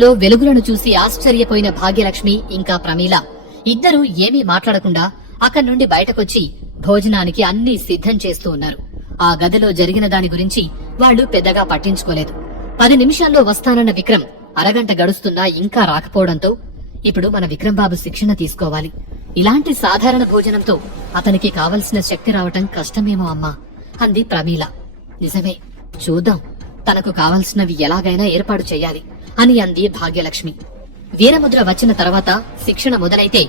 గదిలో వెలుగులను చూసి ఆశ్చర్యపోయిన భాగ్యలక్ష్మి ఇంకా ప్రమీల ఇద్దరూ ఏమీ మాట్లాడకుండా అక్కడి నుండి బయటకొచ్చి భోజనానికి అన్నీ సిద్ధం చేస్తూ ఉన్నారు. ఆ గదిలో జరిగిన దాని గురించి వాళ్లు పెద్దగా పట్టించుకోలేదు. 10 నిమిషాల్లో వస్తానన్న విక్రమ్ అరగంట గడుస్తున్నా ఇంకా రాకపోవడంతో ఇప్పుడు మన విక్రమ్ బాబు శిక్షణ తీసుకోవాలి. ఇలాంటి సాధారణ భోజనంతో అతనికి కావలసిన శక్తి రావటం కష్టమేమో అమ్మా అంది ప్రమీల. నిజమే, చూద్దాం, తనకు కావలసినవి ఎలాగైనా ఏర్పాటు చెయ్యాలి అని అంది భాగ్యలక్ష్మి. వీరముద్ర వచ్చిన తర్వాత శిక్షణ మొదలైతే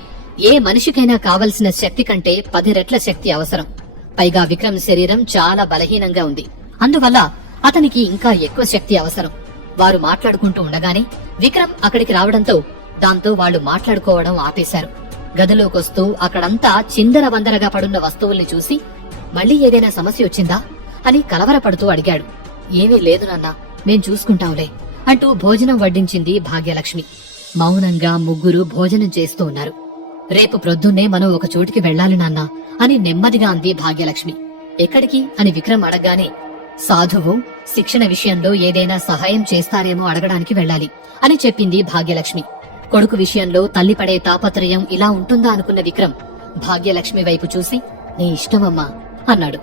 ఏ మనిషికైనా కావలసిన శక్తి కంటే 10 రెట్ల శక్తి అవసరం. పైగా విక్రమ్ శరీరం చాలా బలహీనంగా ఉంది. అందువల్ల అతనికి ఇంకా ఎక్కువ శక్తి అవసరం. వారు మాట్లాడుకుంటూ ఉండగానే విక్రమ్ అక్కడికి రావడంతో దాంతో వాళ్లు మాట్లాడుకోవడం ఆపేశారు. గదిలోకొస్తూ అక్కడంతా చిందరవందరగా పడున్న వస్తువుల్ని చూసి మళ్లీ ఏదైనా సమస్య వచ్చిందా అని కలవరపడుతూ అడిగాడు. ఏమీ లేదు నాన్నా, మేం చూసుకుంటాంలే అంటూ భోజనం వడ్డించింది భాగ్యలక్ష్మి. మౌనంగా ముగ్గురు భోజనం చేస్తూ ఉన్నారు. రేపు ప్రొద్దున్నే మనం ఒక చోటికి వెళ్లాలి నాన్నా అని నెమ్మదిగా అంది భాగ్యలక్ష్మి. ఎక్కడికి అని విక్రమ్ అడగగానే, సాధువు శిక్షణ విషయంలో ఏదైనా సహాయం చేస్తారేమో అడగడానికి వెళ్లాలి అని చెప్పింది భాగ్యలక్ష్మి. కొడుకు విషయంలో తల్లి పడే తాపత్రయం ఇలా ఉంటుందా అనుకున్న విక్రమ్ భాగ్యలక్ష్మి వైపు చూసి, నీ ఇష్టమమ్మా అన్నాడు.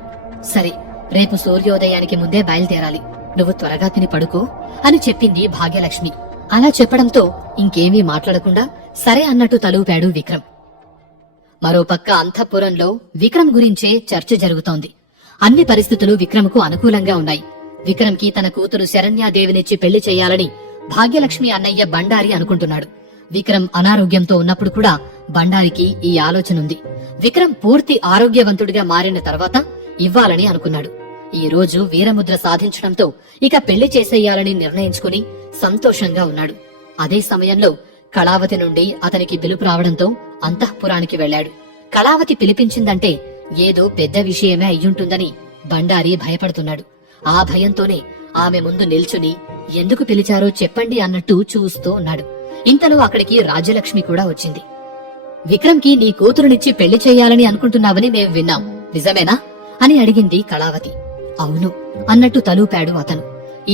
సరే, రేపు సూర్యోదయానికి ముందే బయలుదేరాలి. నువ్వు త్వరగా తిని పడుకో అని చెప్పింది భాగ్యలక్ష్మి. అలా చెప్పడంతో ఇంకేమీ మాట్లాడకుండా సరే అన్నట్టు తలూపాడు విక్రమ్. మరోపక్క అంతఃపురంలో విక్రమ్ గురించే చర్చ జరుగుతోంది. అన్ని పరిస్థితులు విక్రమ్కు అనుకూలంగా ఉన్నాయి. విక్రమ్కి తన కూతురు శరణ్యాదేవినిచ్చి పెళ్లి చేయాలని భాగ్యలక్ష్మి అన్నయ్య బండారి అనుకుంటున్నాడు. విక్రమ్ అనారోగ్యంతో ఉన్నప్పుడు కూడా బండారికి ఈ ఆలోచనుంది. విక్రమ్ పూర్తి ఆరోగ్యవంతుడిగా మారిన తర్వాత ఇవ్వాలని అనుకున్నాడు. ఈ రోజు వీరముద్ర సాధించడంతో ఇక పెళ్లి చేసేయాలని నిర్ణయించుకుని సంతోషంగా ఉన్నాడు. అదే సమయంలో కళావతి నుండి అతనికి పిలుపు రావడంతో అంతఃపురానికి వెళ్లాడు. కళావతి పిలిపించిందంటే ఏదో పెద్ద విషయమే అయ్యుంటుందని బండారి భయపడుతున్నాడు. ఆ భయంతోనే ఆమె ముందు నిల్చుని ఎందుకు పిలిచారో చెప్పండి అన్నట్టు చూస్తూ ఉన్నాడు. ఇంతలో అక్కడికి రాజ్యలక్ష్మి కూడా వచ్చింది. విక్రమ్కి నీ కూతురునిచ్చి పెళ్లి చెయ్యాలని అనుకుంటున్నావని మేం విన్నాం, నిజమేనా అని అడిగింది కళావతి. అవును అన్నట్టు తలూపాడు అతను.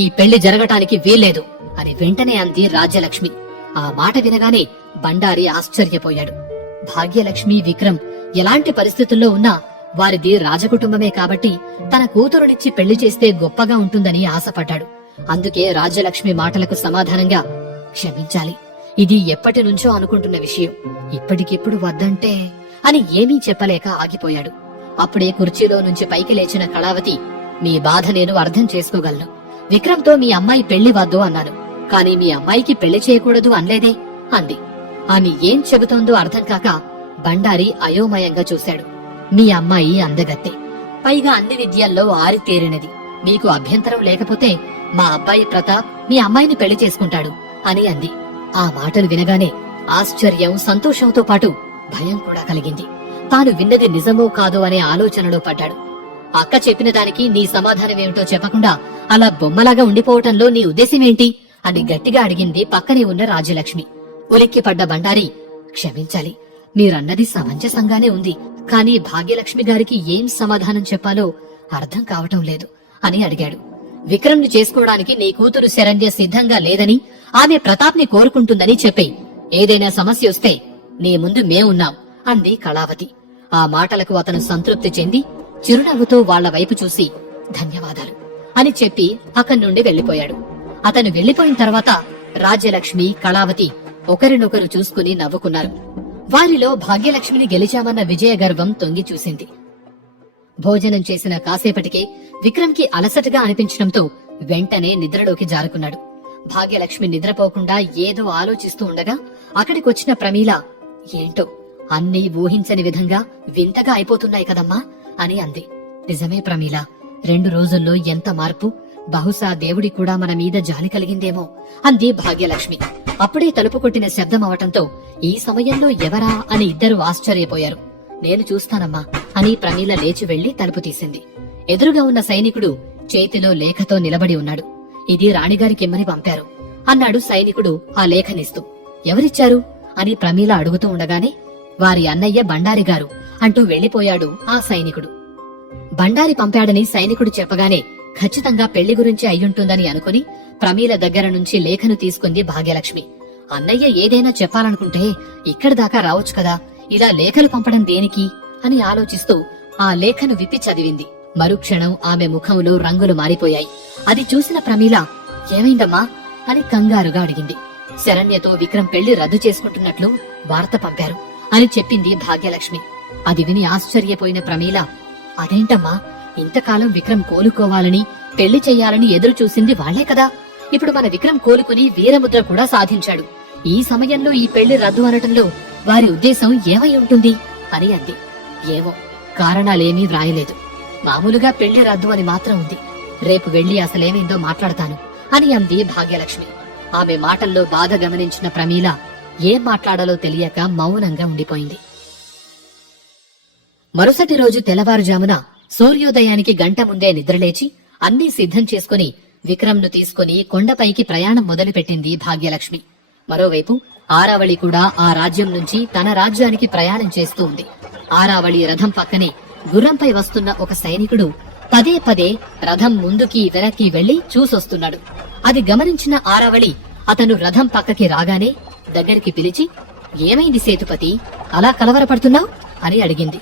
ఈ పెళ్లి జరగటానికి వీల్లేదు అని వెంటనే అంది రాజ్యలక్ష్మి. ఆ మాట వినగానే బండారి ఆశ్చర్యపోయాడు. భాగ్యలక్ష్మి విక్రమ్ ఎలాంటి పరిస్థితుల్లో ఉన్నా వారిది రాజకుటుంబమే కాబట్టి తన కూతురునిచ్చి పెళ్లి చేస్తే గొప్పగా ఉంటుందని ఆశపడ్డాడు. అందుకే రాజ్యలక్ష్మి మాటలకు సమాధానంగా, క్షమించాలి, ఇది ఎప్పటి నుంచో అనుకుంటున్న విషయం, ఇప్పటికిప్పుడు వద్దంటే అని ఏమీ చెప్పలేక ఆగిపోయాడు. అప్పుడే కుర్చీలో నుంచి పైకి లేచిన కళావతి, మీ బాధ నేను అర్థం చేసుకోగలను. విక్రమ్తో మీ అమ్మాయి పెళ్లి వద్దు అన్నాను, కాని మీ అమ్మాయికి పెళ్లి చేయకూడదు అనలేదే అంది. ఆమె ఏం చెబుతోందో అర్థం కాక బండారి అయోమయంగా చూశాడు. మీ అమ్మాయి అందగత్తే, పైగా అన్ని విద్యల్లో ఆరితేరినది. మీకు అభ్యంతరం లేకపోతే మా అబ్బాయి ప్రతాప్ మీ అమ్మాయిని పెళ్లి చేసుకుంటాడు అని అంది. ఆ మాటలు వినగానే ఆశ్చర్యం, సంతోషంతో పాటు భయం కూడా కలిగింది. తాను విన్నది నిజమో కాదో అనే ఆలోచనలో పడ్డాడు. అక్క చెప్పిన దానికి నీ సమాధానమేమిటో చెప్పకుండా అలా బొమ్మలాగా ఉండిపోవటంలో నీ ఉద్దేశమేంటి అని గట్టిగా అడిగింది పక్కనే ఉన్న రాజ్యలక్ష్మి. ఉలిక్కిపడ్డ బండారి, క్షమించాలి, మీరన్నది సమంజసంగానే ఉంది, కానీ భాగ్యలక్ష్మి గారికి ఏం సమాధానం చెప్పాలో అర్థం కావటం లేదు అని అడిగాడు. విక్రమ్ని చేసుకోవడానికి నీ కూతురు శరణ్య సిద్ధంగా లేదని, ఆమె ప్రతాప్ని కోరుకుంటుందని చెప్పి ఏదైనా సమస్య వస్తే నీ ముందు మేమున్నాం అంది కళావతి. ఆ మాటలకు అతను సంతృప్తి చెంది చిరునవ్వుతో వాళ్ల వైపు చూసి ధన్యవాదాలు అని చెప్పి అక్కడి నుండి వెళ్లిపోయాడు. అతను వెళ్లిపోయిన తర్వాత రాజ్యలక్ష్మి, కళావతి ఒకరినొకరు చూసుకుని నవ్వుకున్నారు. వారిలో భాగ్యలక్ష్మిని గెలిచామన్న విజయ గర్వం తొంగి చూసింది. భోజనం చేసిన కాసేపటికే విక్రమ్కి అలసటగా అనిపించడంతో వెంటనే నిద్రలోకి జారుకున్నాడు. భాగ్యలక్ష్మి నిద్రపోకుండా ఏదో ఆలోచిస్తూ ఉండగా అక్కడికొచ్చిన ప్రమీల, ఏంటో అన్నీ ఊహించని విధంగా వింతగా అయిపోతున్నాయి కదమ్మా అని అంది. నిజమే ప్రమీల, 2 రోజుల్లో ఎంత మార్పు! బహుశా దేవుడి కూడా మన మీద జాలి కలిగిందేమో అంది భాగ్యలక్ష్మి. అప్పుడే తలుపు కొట్టిన శబ్దం అవటంతో ఈ సమయంలో ఎవరా అని ఇద్దరు ఆశ్చర్యపోయారు. నేను చూస్తానమ్మా అని ప్రమీల లేచి వెళ్లి తలుపు తీసింది. ఎదురుగా ఉన్న సైనికుడు చేతిలో లేఖతో నిలబడి ఉన్నాడు. ఇది రాణిగారికిమ్మని పంపారు అన్నాడు సైనికుడు ఆ లేఖనిస్తూ. ఎవరిచ్చారు అని ప్రమీల అడుగుతూ ఉండగానే, వారి అన్నయ్య బండారి గారు అంటూ వెళ్లిపోయాడు ఆ సైనికుడు. బండారి పంపాడని సైనికుడు చెప్పగానే ఖచ్చితంగా పెళ్లి గురించి అయ్యుంటుందని అనుకుని ప్రమీల దగ్గర నుంచి లేఖను తీసుకుంది భాగ్యలక్ష్మి. అన్నయ్య ఏదైనా చెప్పాలనుకుంటే ఇక్కడి దాకా రావచ్చు కదా, ఇలా లేఖలు పంపడం దేనికి అని ఆలోచిస్తూ ఆ లేఖను విప్పి చదివింది. మరుక్షణం ఆమె ముఖంలో రంగులు మారిపోయాయి. అది చూసిన ప్రమీల ఏమైందమ్మా అని కంగారుగా అడిగింది. శరణ్యతో విక్రమ్ పెళ్లి రద్దు చేసుకుంటున్నట్లు వార్త పంపారు అని చెప్పింది భాగ్యలక్ష్మి. అది విని ఆశ్చర్యపోయిన ప్రమీల, అదేంటమ్మా, ఇంతకాలం విక్రమ్ కోలుకోవాలని పెళ్లి చెయ్యాలని ఎదురు చూసింది వాళ్లే కదా. ఇప్పుడు మన విక్రమ్ కోలుకుని వీరముద్ర కూడా సాధించాడు. ఈ సమయంలో ఈ పెళ్లి రద్దు అనటంలో వారి ఉద్దేశం ఏమై ఉంటుంది అని అంది. ఏమో, కారణాలేమీ వ్రాయలేదు. మామూలుగా పెళ్లి రద్దు అని మాత్రం ఉంది. రేపు వెళ్లి అసలేమైందో మాట్లాడతాను అని అంది భాగ్యలక్ష్మి. ఆమె మాటల్లో బాధ గమనించిన ప్రమీల ఏం మాట్లాడాలో తెలియక మౌనంగా ఉండిపోయింది. మరుసటి రోజు తెల్లవారుజామున సూర్యోదయానికి గంట ముందే నిద్రలేచి అన్నీ సిద్ధం చేసుకుని విక్రమ్ను తీసుకుని కొండపైకి ప్రయాణం మొదలుపెట్టింది భాగ్యలక్ష్మి. మరోవైపు ఆరావళి కూడా ఆ రాజ్యం నుంచి తన రాజ్యానికి ప్రయాణం చేస్తూ ఉంది. ఆరావళి రథం పక్కనే గుర్రంపై వస్తున్న ఒక సైనికుడు పదే పదే రథం ముందుకి వెనక్కి వెళ్లి చూసొస్తున్నాడు. అది గమనించిన ఆరావళి అతను రథం పక్కకి రాగానే దగ్గరికి పిలిచి, ఏమైంది సేతుపతి, అలా కలవరపడుతున్నావు అని అడిగింది.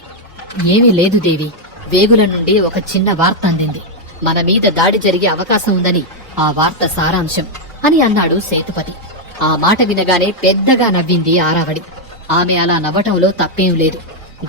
ఏమీ లేదు దేవి, వేగుల నుండి ఒక చిన్న వార్త అందింది. మన మీద దాడి జరిగే అవకాశం ఉందని ఆ వార్త సారాంశం అని అన్నాడు సేతుపతి. ఆ మాట వినగానే పెద్దగా నవ్వింది ఆరావళి. ఆమె అలా నవ్వటంలో తప్పేం లేదు.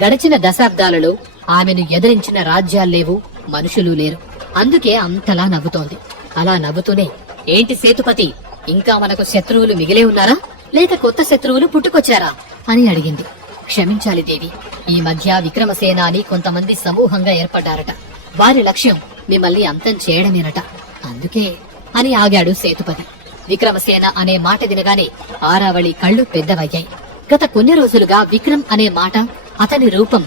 గడిచిన దశాబ్దాలలో ఆమెను ఎదిరించిన రాజ్యాల్లేవు, మనుషులు లేరు. అందుకే అంతలా నవ్వుతోంది. అలా నవ్వుతూనే, ఏంటి సేతుపతి, ఇంకా మనకు శత్రువులు మిగిలే ఉన్నారా, లేక కొత్త శత్రువులు పుట్టుకొచ్చారా అని అడిగింది. క్షమించాలి దేవి, ఈ మధ్య విక్రమసేన అని కొంతమంది సమూహంగా ఏర్పడ్డారట. వారి లక్ష్యం మిమ్మల్ని అంతం చేయడమేనట. అందుకే అని ఆగాడు సేతుపతి. విక్రమసేన అనే మాట వినగానే ఆరావళి కళ్ళు పెద్దవయ్యాయి. గత కొన్ని రోజులుగా విక్రమ్ అనే మాట, అతని రూపం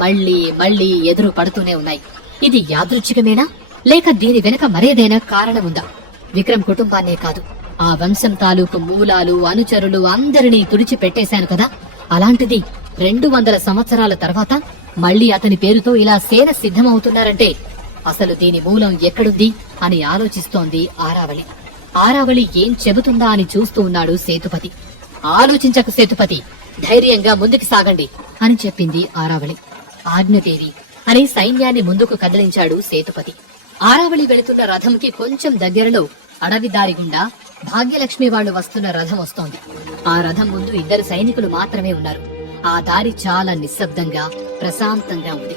మళ్లీ మళ్లీ ఎదురు పడుతూనే ఉన్నాయి. ఇది యాదృచ్ఛికమేనా, లేక దీని వెనక మరేదైనా కారణముందా? విక్రమ్ కుటుంబాన్నే కాదు, ఆ వంశం తాలూకు మూలాలు, అనుచరులు అందరినీ తుడిచిపెట్టేశాను కదా. అలాంటిది 200 సంవత్సరాల తర్వాత మళ్లీ అతని పేరుతో ఇలా సేన సిద్ధమవుతున్నారంటే అసలు దీని మూలం ఎక్కడుంది అని ఆలోచిస్తోంది ఆరావళి. ఆరావళి ఏం చెబుతుందా అని చూస్తూ ఉన్నాడు సేతుపతి. ఆలోచించకు సేతుపతి, ధైర్యంగా ముందుకు సాగండి అని చెప్పింది ఆరావళి. ఆజ్ఞదేవి అని సైన్యాన్ని ముందుకు కదిలించాడు సేతుపతి. ఆరావళి వెళుతున్న రథంకి కొంచెం దగ్గరలో అడవి దారి గుండా భాగ్యలక్ష్మి వాళ్లు వస్తున్న రథం వస్తోంది. ఆ రథం ముందు 2 సైనికులు మాత్రమే ఉన్నారు. ఆ దారి చాలా నిశ్శబ్దంగా, ప్రశాంతంగా ఉంది.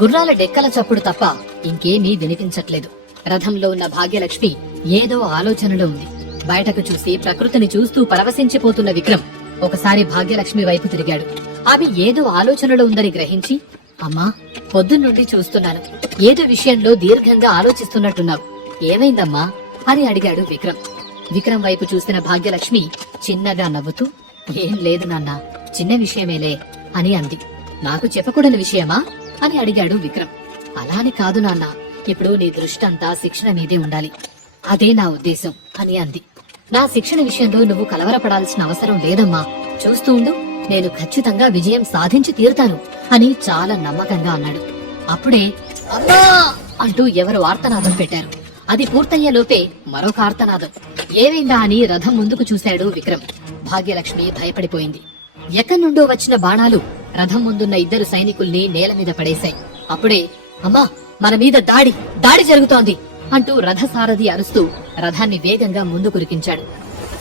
గుర్రాల డెక్కల చప్పుడు తప్ప ఇంకేమీ వినిపించట్లేదు. రథంలో ఉన్న భాగ్యలక్ష్మి ఏదో ఆలోచనలో ఉంది. బయటకు చూసి ప్రకృతిని చూస్తూ పరవశించిపోతున్న విక్రమ్ ఒకసారి భాగ్యలక్ష్మి వైపు తిరిగాడు. ఆమె ఏదో ఆలోచనలో ఉందని గ్రహించి, అమ్మా, పొద్దున్నుండి చూస్తున్నాను, ఏదో విషయంలో దీర్ఘంగా ఆలోచిస్తున్నట్టున్నావు, ఏమైందమ్మా అని అడిగాడు విక్రమ్. విక్రమ్ వైపు చూసిన భాగ్యలక్ష్మి చిన్నగా నవ్వుతూ, ఏం లేదు నాన్న, చిన్న విషయమేలే అని అంది. నాకు చెప్పకూడని విషయమా అని అడిగాడు విక్రమ్. అలాని కాదు నాన్న, ఇప్పుడు నీ దృష్టంతా శిక్షణ మీదే ఉండాలి, అదే నా ఉద్దేశం అని అంది. నా శిక్షణ విషయంలో నువ్వు కలవరపడాల్సిన అవసరం లేదమ్మా, చూస్తూ ఉండు, నేను ఖచ్చితంగా విజయం సాధించి తీరుతాను అని చాలా నమ్మకంగా అన్నాడు. అప్పుడే అమ్మా అంటూ ఎవరు ఆర్తనాదం పెట్టారు. అది పూర్తయ్యేలోపే మరొక ఆర్తనాదం. ఏమైందా అని రథం ముందుకు చూశాడు విక్రమ్. భాగ్యలక్ష్మి భయపడిపోయింది. ఎక్కడి నుండో వచ్చిన బాణాలు రథం ముందున్న 2 సైనికుల్ని నేల మీద పడేశాయి. అప్పుడే, అమ్మా, మన మీద దాడి జరుగుతోంది అంటూ రథసారథి అరుస్తూ రథాన్ని వేగంగా ముందుకు ఉరికించాడు.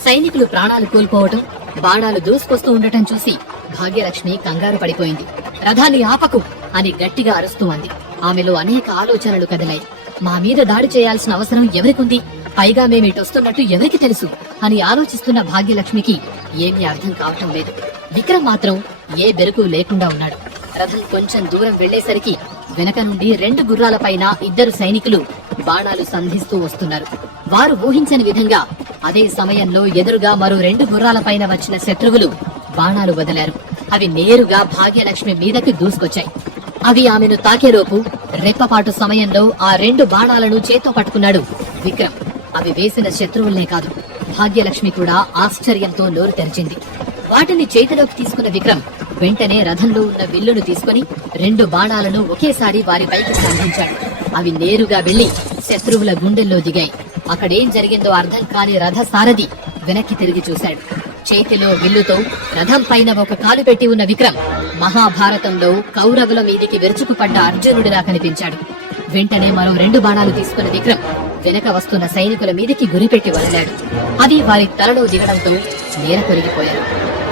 సైనికులు ప్రాణాలు కోల్పోవటం, బాణాలు దూసుకొస్తూ ఉండటం చూసి భాగ్యలక్ష్మి కంగారు పడిపోయింది. రథాన్ని ఆపకు అని గట్టిగా అరుస్తూ అంది. ఆమెలో అనేక ఆలోచనలు కదిలాయి. మా మీద దాడి చేయాల్సిన అవసరం ఎవరికుంది, పైగా మేమిటొస్తున్నట్టు ఎవరికి తెలుసు అని ఆలోచిస్తున్న భాగ్యలక్ష్మికి ఏమీ అర్థం కావటం లేదు. విక్రమ్ మాత్రం ఏ బెరుకు లేకుండా ఉన్నాడు. రథం కొంచెం దూరం వెళ్లేసరికి వెనక నుండి 2 గుర్రాలపైన 2 సైనికులు బాణాలు సంధిస్తూ వస్తున్నారు. వారు ఊహించని విధంగా అదే సమయంలో ఎదురుగా మరో 2 గుర్రాలపైన వచ్చిన శత్రువులు బాణాలు వదిలారు. అవి నేరుగా భాగ్యలక్ష్మి మీదకి దూసుకొచ్చాయి. అవి ఆమెను తాకేలోపు రెప్పపాటు సమయంలో ఆ 2 బాణాలను చేత్తో పట్టుకున్నాడు విక్రమ్. అవి వేసిన శత్రువుల్నే కాదు, భాగ్యలక్ష్మి కూడా ఆశ్చర్యంతో నోరు తెరిచింది. వాటిని చేతిలోకి తీసుకున్న విక్రమ్ వెంటనే రథంలో ఉన్న విల్లును తీసుకుని 2 బాణాలను ఒకేసారి వారిపైకి సంధించాడు. అవి నేరుగా వెళ్లి శత్రువుల గుండెల్లో దిగాయి. అక్కడేం జరిగిందో అర్థం కాని రథ సారథి వెనక్కి తిరిగి చూశాడు. చేతిలో విల్లుతో రథం పైన ఒక కాలు పెట్టి ఉన్న విక్రమ్ మహాభారతంలో కౌరవుల మీదికి విరుచుకుపడ్డ అర్జునుడిలా కనిపించాడు. వెంటనే మరో 2 బాణాలు తీసుకున్న విక్రమ్ వెనక వస్తున్న సైనికుల మీదికి గురిపెట్టి వదిలాడు. అది వారి తలలో దిగడంతో నేల కొరిగిపోయారు.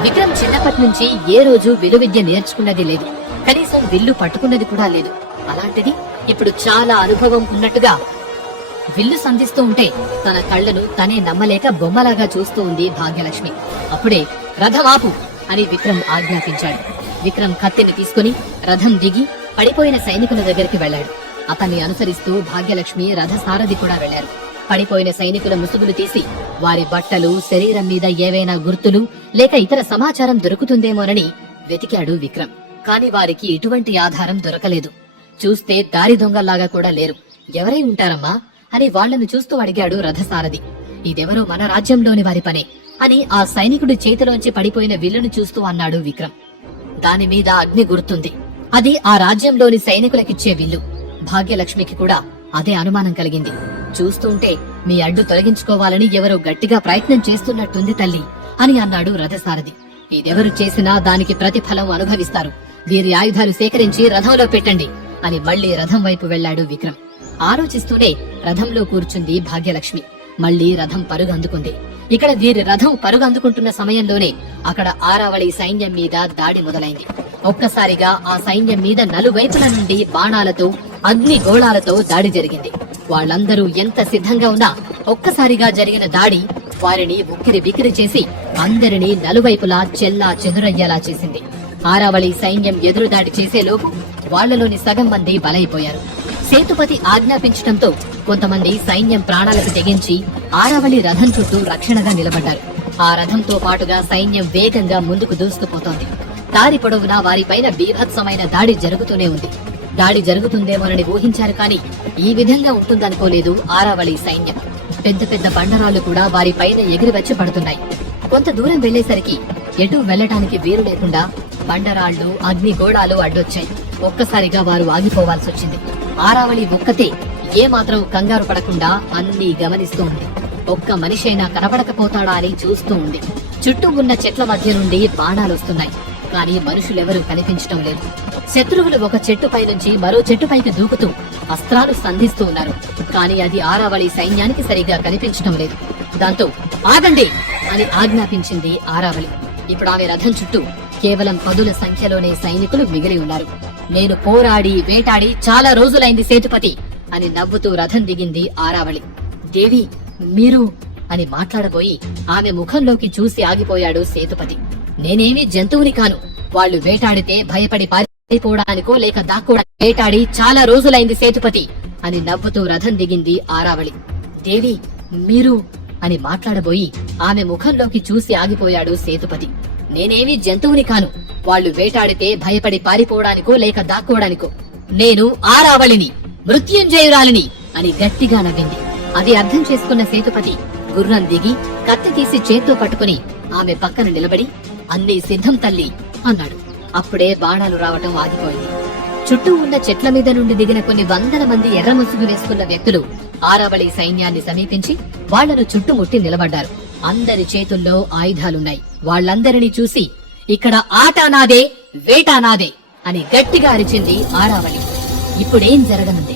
విక్రమ్ చిన్నప్పటి నుంచి ఏ రోజు విలువిద్య నేర్చుకున్నది లేదు, కనీసం విల్లు పట్టుకున్నది కూడా లేదు. అలాంటిది ఇప్పుడు చాలా అనుభవం ఉన్నట్టుగా విల్లు సంధిస్తూ ఉంటే తన కళ్లను తనే నమ్మలేక బొమ్మలాగా చూస్తూ ఉంది భాగ్యలక్ష్మి. అప్పుడే రథమాపు అని విక్రమ్ ఆజ్ఞాపించాడు. విక్రమ్ కత్తిని తీసుకుని రథం దిగి పడిపోయిన సైనికుల దగ్గరికి వెళ్లాడు. అతన్ని అనుసరిస్తూ భాగ్యలక్ష్మి రథ సారథి కూడా వెళ్లారు. పడిపోయిన సైనికుల ముసుగులు తీసి వారి బట్టలు, శరీరం మీద ఏవైనా గుర్తులు లేక ఇతర సమాచారం దొరుకుతుందేమోనని వెతికాడు విక్రమ్. కాని వారికి ఎటువంటి ఆధారం దొరకలేదు. చూస్తే దారి దొంగల్లాగా కూడా లేరు. ఎవరై ఉంటారమ్మా అని వాళ్లను చూస్తూ అడిగాడు రథసారథి. ఇదెవరో మన రాజ్యంలోని వారి పనే అని ఆ సైనికుడి చేతిలోంచి పడిపోయిన విల్లును చూస్తూ అన్నాడు విక్రమ్. దాని మీద అగ్ని గుర్తుంది. అది ఆ రాజ్యంలోని సైనికులకిచ్చే విల్లు. భాగ్యలక్ష్మికి కూడా అదే అనుమానం కలిగింది. చూస్తుంటే మీ అడ్డు తొలగించుకోవాలని ఎవరో గట్టిగా ప్రయత్నం చేస్తున్నట్టుంది తల్లి అని అన్నాడు రథసారథి. ఇదెవరు చేసినా దానికి ప్రతిఫలం అనుభవిస్తారు. వీరి ఆయుధాలు సేకరించి రథంలో పెట్టండి అని మళ్లీ రథం వైపు వెళ్లాడు విక్రమ్. ఆలోచిస్తూనే రథంలో కూర్చుంది భాగ్యలక్ష్మి. మళ్లీ రథం పరుగు అందుకుంది. ఇక్కడ వీరి రథం పరుగు అందుకుంటున్న సమయంలోనే అక్కడ ఆరావళి సైన్యం మీద దాడి మొదలైంది. ఒక్కసారిగా ఆ సైన్యం మీద నలువైపుల నుండి బాణాలతో, అగ్ని గోళాలతో దాడి జరిగింది. వాళ్ళందరూ ఎంత సిద్ధంగా ఉన్నా ఒక్కసారిగా జరిగిన దాడి వారిని ఉక్కిరి బిక్కిరి చేసి అందరినీ నలువైపులా చెల్లా చెదురయ్యేలా చేసింది. ఆరావళి సైన్యం ఎదురుదాడి చేసేలోపు వాళ్లలోని సగం మంది బలైపోయారు. సేతుపతి ఆజ్ఞాపించడంతో కొంతమంది సైన్యం ప్రాణాలకు తెగించి ఆరావళి రథం చుట్టూ రక్షణగా నిలబడ్డారు. ఆ రథంతో పాటుగా సైన్యం వేగంగా ముందుకు దూసుకుపోతోంది. దారి పొడవునా వారిపైన బీభత్సమైన దాడి జరుగుతూనే ఉంది. దాడి జరుగుతుందేమోనని ఊహించారు కానీ ఈ విధంగా ఉంటుందనుకోలేదు ఆరావళి సైన్యం. పెద్ద పెద్ద బండరాళ్లు కూడా వారిపైన ఎగిరివచ్చి పడుతున్నాయి. కొంత దూరం వెళ్లేసరికి ఎటూ వెళ్లటానికి వీలు లేకుండా బండరాళ్లు, అగ్ని గోళాలు అడ్డొచ్చాయి. ఒక్కసారిగా వారు ఆగిపోవాల్సి వచ్చింది. ఆరావళి ఒక్కతే ఏమాత్రం కంగారు పడకుండా అన్నీ గమనిస్తూ ఉంది. ఒక్క మనిషైనా కనపడకపోతాడా అని చూస్తూ ఉంది. చుట్టూ ఉన్న చెట్ల మధ్య నుండి బాణాలొస్తున్నాయి, కానీ మనుషులెవరూ కనిపించడం లేదు. శత్రువులు ఒక చెట్టుపై నుంచి మరో చెట్టుపైకి దూకుతూ అస్త్రాలు సంధిస్తూ ఉన్నారు. కానీ అది ఆరావళి సైన్యానికి సరిగా కనిపించడం లేదు. దాంతో ఆగండి అని ఆజ్ఞాపించింది ఆరావళి. ఇప్పుడు ఆమె రథం చుట్టూ కేవలం 10ల సంఖ్యలోనే సైనికులు మిగిలి ఉన్నారు. నేను పోరాడి వేటాడి చాలా రోజులైంది సేతుపతి అని నవ్వుతూ రథం దిగింది ఆరావళి. దేవి మీరు అని మాట్లాడబోయి ఆమె ముఖంలోకి చూసి ఆగిపోయాడు సేతుపతి. నేనేమీ జంతువుని కాను. వాళ్ళు వేటాడితే భయపడి పారిపోవడానికో లేక దాక్కోవడానికి వేటాడి చాలా రోజులైంది సేతుపతి అని నవ్వుతూ రథం దిగింది ఆరావళి. దేవి మీరు అని మాట్లాడబోయి ఆమె ముఖంలోకి చూసి ఆగిపోయాడు సేతుపతి. నేనేమీ జంతువుని కాను. వాళ్ళు వేటాడితే భయపడి పారిపోవడానికో లేక దాక్కోవడానికో. నేను ఆరావళిని, మృత్యుంజయురాలిని అని గట్టిగా నవ్వింది. అది అర్థం చేసుకున్న సేతుపతి గుర్రం దిగి కత్తి తీసి చేత్తో పట్టుకుని ఆమె పక్కన నిలబడి అన్నీ సిద్ధం తల్లి అన్నాడు. అప్పుడే బాణాలు రావటం ఆగిపోయింది. చుట్టూ ఉన్న చెట్ల మీద నుండి దిగిన కొన్ని వందల మంది ఎర్ర ముసుగు వేసుకున్న వ్యక్తులు ఆరావళి సైన్యాన్ని సమీపించి వాళ్లను చుట్టుముట్టి నిలబడ్డారు. అందరి చేతుల్లో ఆయుధాలున్నాయి. వాళ్లందరినీ చూసి ఇక్కడ ఆట నాదే, వేట నాదే అని గట్టిగా అరిచింది ఆరావళి. ఇప్పుడేం జరగనుంది?